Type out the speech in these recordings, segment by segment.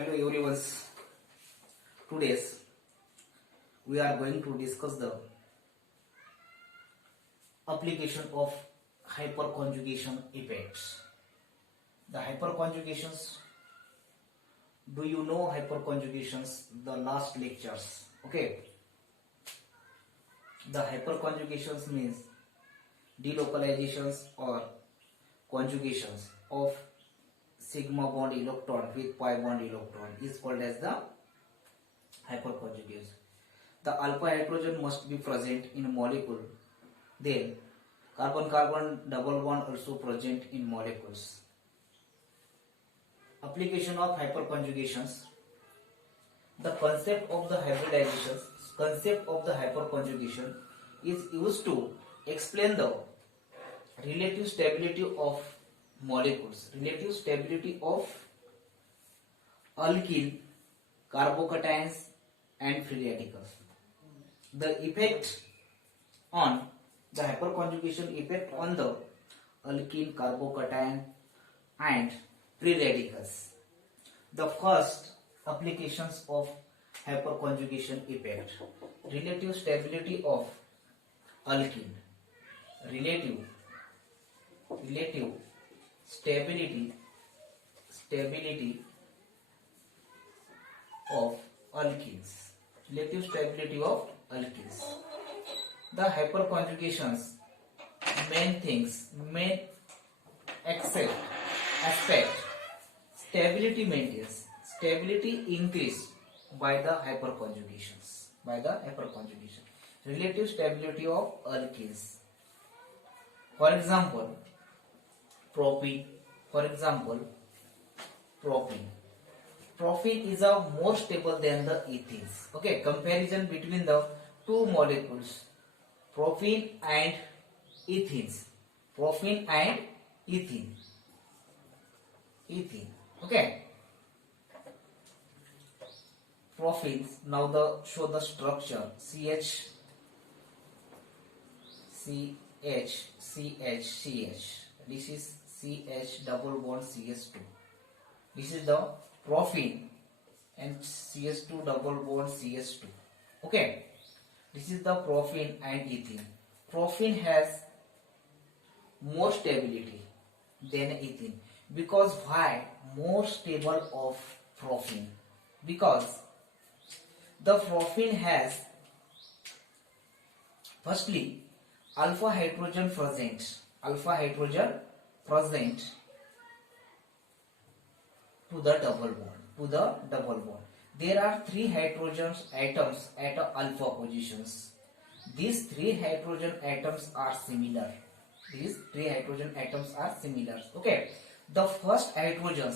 Hello everyone. Today we are going to discuss the application of hyperconjugation effects. The hyperconjugations. Do you know hyperconjugations? The last lectures. Okay. The hyperconjugations means delocalizations or conjugations of sigma bond electron with pi bond electron is called as the hyperconjugation. The alpha hydrogen must be present in molecule. Then carbon-carbon double bond also present in molecules. Application of hyperconjugations. The concept of the hyperconjugation is used to explain the relative stability of molecules, relative stability of alkyl, carbocations and free radicals. The effect on the hyperconjugation effect on the alkene, carbocation and free radicals. The first applications of hyperconjugation effect: relative stability of alkene, relative stability of alkenes, relative stability of alkenes. The hyperconjugations main aspect stability maintains, stability increased by the hyperconjugations, relative stability of alkenes. For example, propene. Propene is a more stable than the ethanes. Okay, comparison between the two molecules, propene and ethanes. Ethene. Okay. Propenes. Now show the structure. CH. This is CH double bond CS2. This is the propene and CS2 double bond CS2. Okay. This is the propene and ethene. Propene has more stability than ethene. Because why? More stable of propene. Because the propene has firstly alpha hydrogen present to the double bond. There are 3 hydrogen atoms at alpha positions. These 3 hydrogen atoms are similar. Okay. The first hydrogen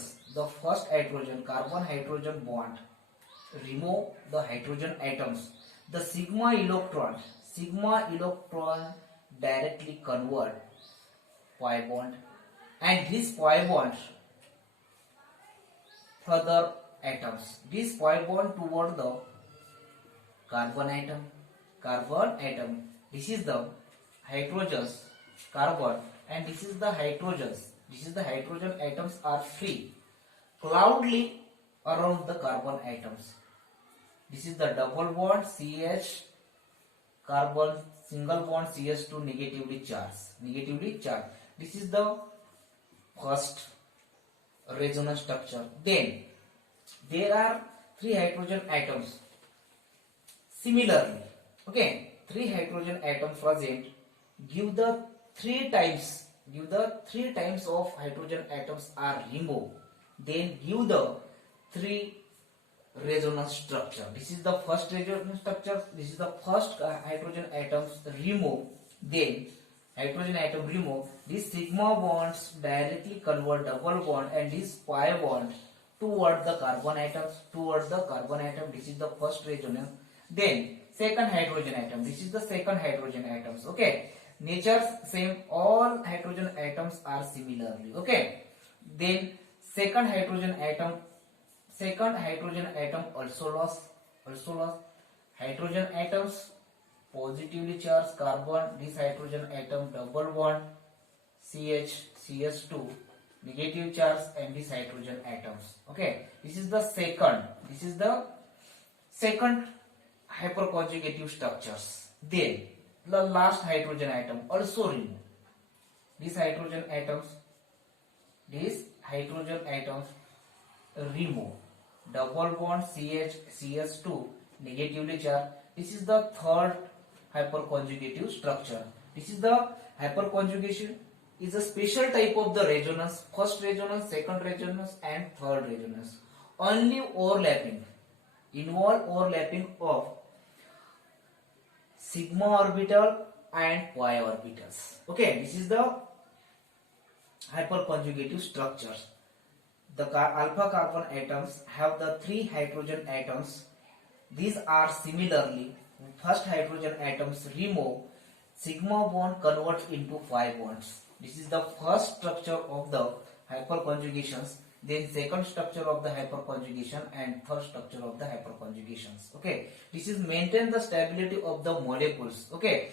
carbon hydrogen bond remove the hydrogen atoms. The sigma electron directly convert pi bond, and this pi bond further atoms. This pi bond toward the carbon atom. This is the hydrogens, carbon, and this is the hydrogens. The hydrogen atoms are free cloudly around the carbon atoms. This is the double bond CH carbon single bond CS2 negatively charged. This is the first resonance structure. Then there are 3 hydrogen atoms. Similarly, okay, 3 hydrogen atoms present give the 3 times of hydrogen atoms are removed. Then give the 3 resonance structure. This is the first resonance structure. This is the first hydrogen atoms remove. Then hydrogen atom remove. These sigma bonds directly convert double bond and this pi bond toward the carbon atoms. This is the first resonance. Then second hydrogen atom. This is the second hydrogen atoms. Okay. Nature same. All hydrogen atoms are similarly. Okay. Then second hydrogen atom also lost. Hydrogen atoms positively charged carbon. This hydrogen atom double bond CH CS2 negative charge and these hydrogen atoms. Okay, this is the second hyperconjugative structures. Then the last hydrogen atom also removed. These hydrogen atoms remove double bond CH2 negatively charged. This is the third hyperconjugative structure. This is the hyperconjugation is a special type of the resonance, first resonance, second resonance and third resonance. Only involve overlapping of sigma orbital and pi orbitals. Okay, this is the hyperconjugative structures. The alpha carbon atoms have the 3 hydrogen atoms. These are similarly, first hydrogen atoms remove, sigma bond converts into pi bonds. This is the first structure of the hyperconjugations, then second structure of the hyperconjugation and third structure of the hyperconjugations. Okay, this is maintain the stability of the molecules. Okay,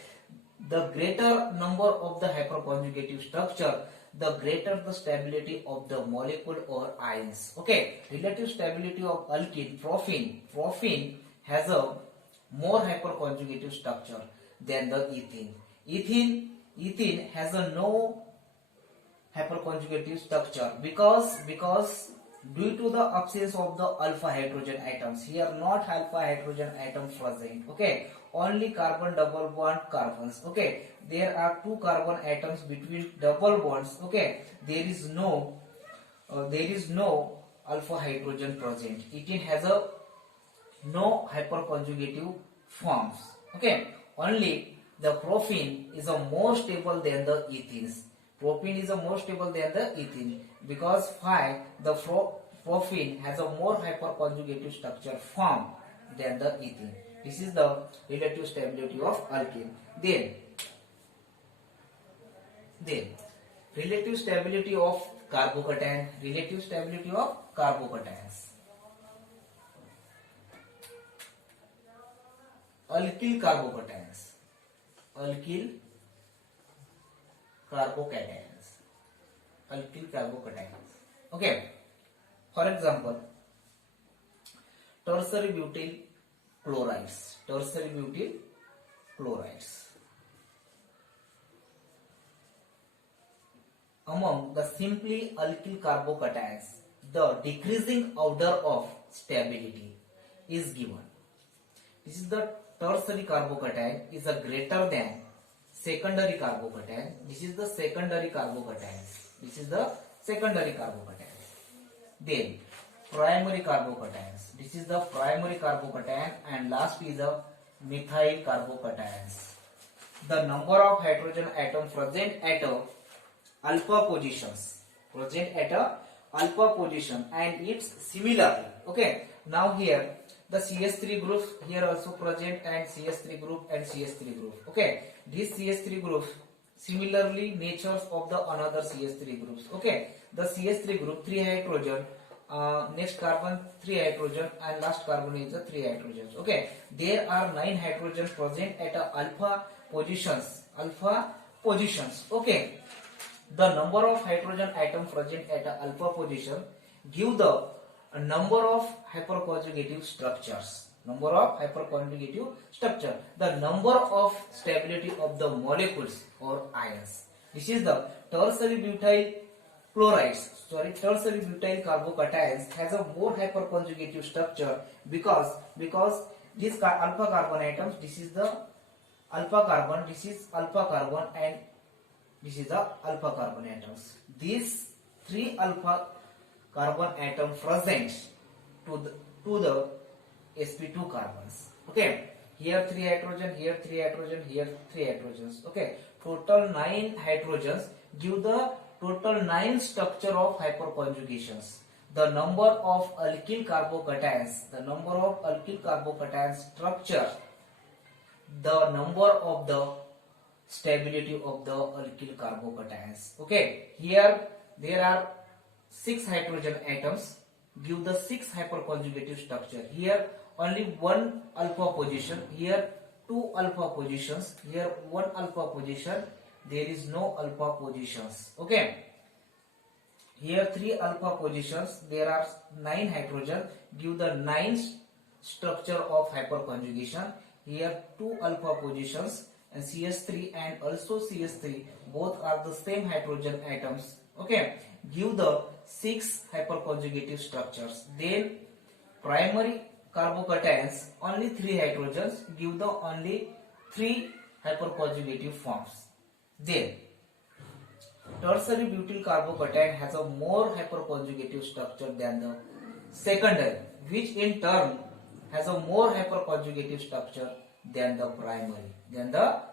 the greater number of the hyperconjugative structure, the greater the stability of the molecule or ions. Okay, relative stability of alkene, propene has a more hyperconjugative structure than the ethene. Ethene has a no hyperconjugative structure because due to the absence of the alpha hydrogen atoms. Here not alpha hydrogen atom present. Okay, only carbon double bond carbons. Okay, there are 2 carbon atoms between double bonds. Okay, there is no alpha hydrogen present. Ethene has a no hyperconjugative forms. Okay, only the propene is a more stable than the ethenes. Propene is a more stable than the ethene because the propene has a more hyperconjugative structure form than the ethene. This is the relative stability of alkene. Then relative stability of carbocation. Relative stability of carbocations. Alkyl carbocations. Alkyl carbocations. Okay. For example, tertiary butyl chlorides. Among the simply alkyl carbocations, the decreasing order of stability is given. This is the tertiary carbocation is a greater than secondary carbocation. This is the secondary carbocation. Then primary carbocations. This is the primary carbocation and last is the methyl carbocations. The number of hydrogen atoms present at alpha position and it's similarly. Okay, now here the CH3 groups here also present and CH3 group and CH3 group. Okay, these CH3 groups similarly natures of the another CH3 groups. Okay, the CH3 group 3 hydrogen, next carbon 3 hydrogen and last carbon is the 3 hydrogens. Okay, there are 9 hydrogens present at alpha positions. Okay, the number of hydrogen atom present at alpha position give the number of hyperconjugative structures. The number of stability of the molecules or ions. This is the tertiary butyl carbocations has a more hyperconjugative structure because these alpha carbon atoms, this is the alpha carbon, this is alpha carbon and this is the alpha carbon atoms. These 3 alpha carbon atom present to the sp2 carbons. Okay, here 3 hydrogen, here 3 hydrogen, here 3 hydrogens. Okay, total 9 hydrogens give the total 9 structure of hyperconjugations. The number of alkyl carbocations structure the number of the stability of the alkyl carbocations. Okay, here there are 6 hydrogen atoms give the 6 hyperconjugative structure. Here only 1 alpha position, here 2 alpha positions, here 1 alpha position, there is no alpha positions. Okay, here 3 alpha positions, there are 9 hydrogen, give the 9 structure of hyperconjugation. Here 2 alpha positions and CH3 and also CH3 both are the same hydrogen atoms. Okay, give the 6 hyperconjugative structures. Then primary carbocations, only 3 hydrogens, give the only 3 hyperconjugative forms. Then tertiary butyl carbocation has a more hyperconjugative structure than the secondary, which in turn has a more hyperconjugative structure than the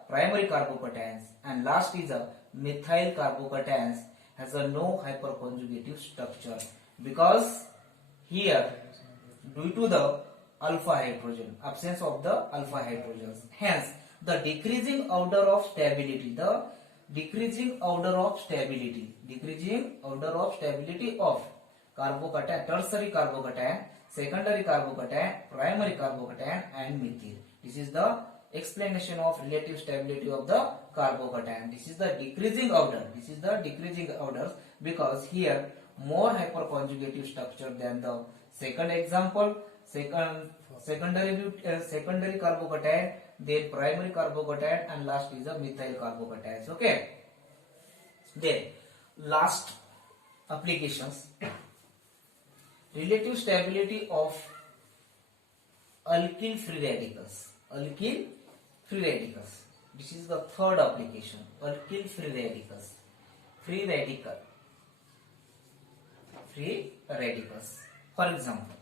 primary carbocations. And last is a methyl carbocations has a no hyperconjugative structure, because here due to the alpha hydrogen, absence of the alpha hydrogens, hence the decreasing order of stability of carbocation, tertiary carbocation, secondary carbocation, primary carbocation and methyl. This is the explanation of relative stability of the carbocation. This is the decreasing order. Because here more hyperconjugative structure than the second example, secondary carbocation, then primary carbocation, and last is the methyl carbocations. Okay. Then last applications, relative stability of alkyl free radicals. This is the third application. Alkyl free radicals. Free radicals. For example,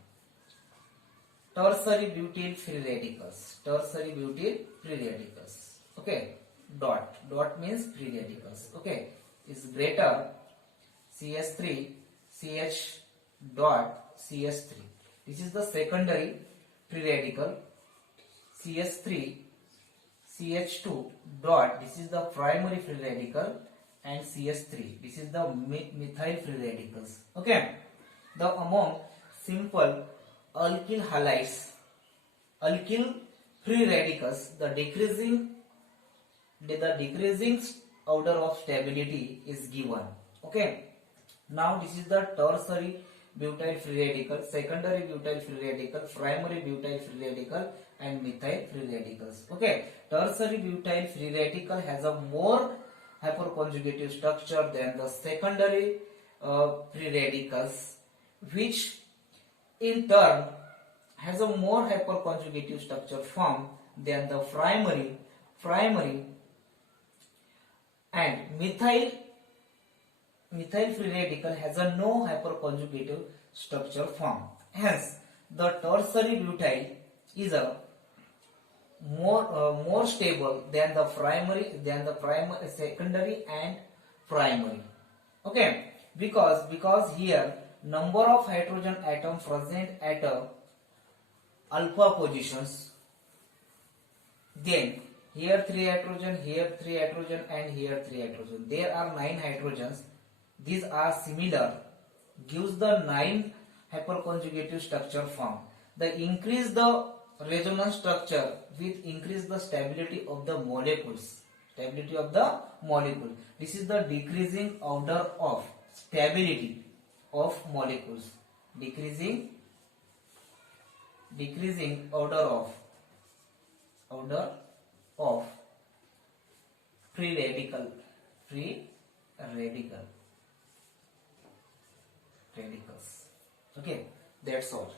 tertiary butyl free radicals. Okay. Dot means free radicals. Okay. Is greater CH3 CH dot CH3. This is the secondary free radical. CH3 CH2 dot. This is the primary free radical, and CH3. This is the methyl free radicals. Okay. The among simple alkyl halides, alkyl free radicals, the decreasing order of stability is given. Okay. Now this is the tertiary butyl free radical, secondary butyl free radical, primary butyl free radical and methyl free radicals. Okay. Tertiary butyl free radical has a more hyperconjugative structure than the secondary free radicals, which in turn has a more hyperconjugative structure form than the primary and methyl free radical has a no hyperconjugative structure form. Hence, the tertiary butyl is a more stable than the secondary and primary. Okay, because here number of hydrogen atom present at alpha positions, then here 3 hydrogen, here 3 hydrogen and here 3 hydrogen. There are 9 hydrogens. These are similar, gives the 9 hyperconjugative structure form. The increase the resonance structure with increase the stability of the molecules. This is the decreasing order of stability of molecules. Decreasing order of free radicals. Okay, that's all.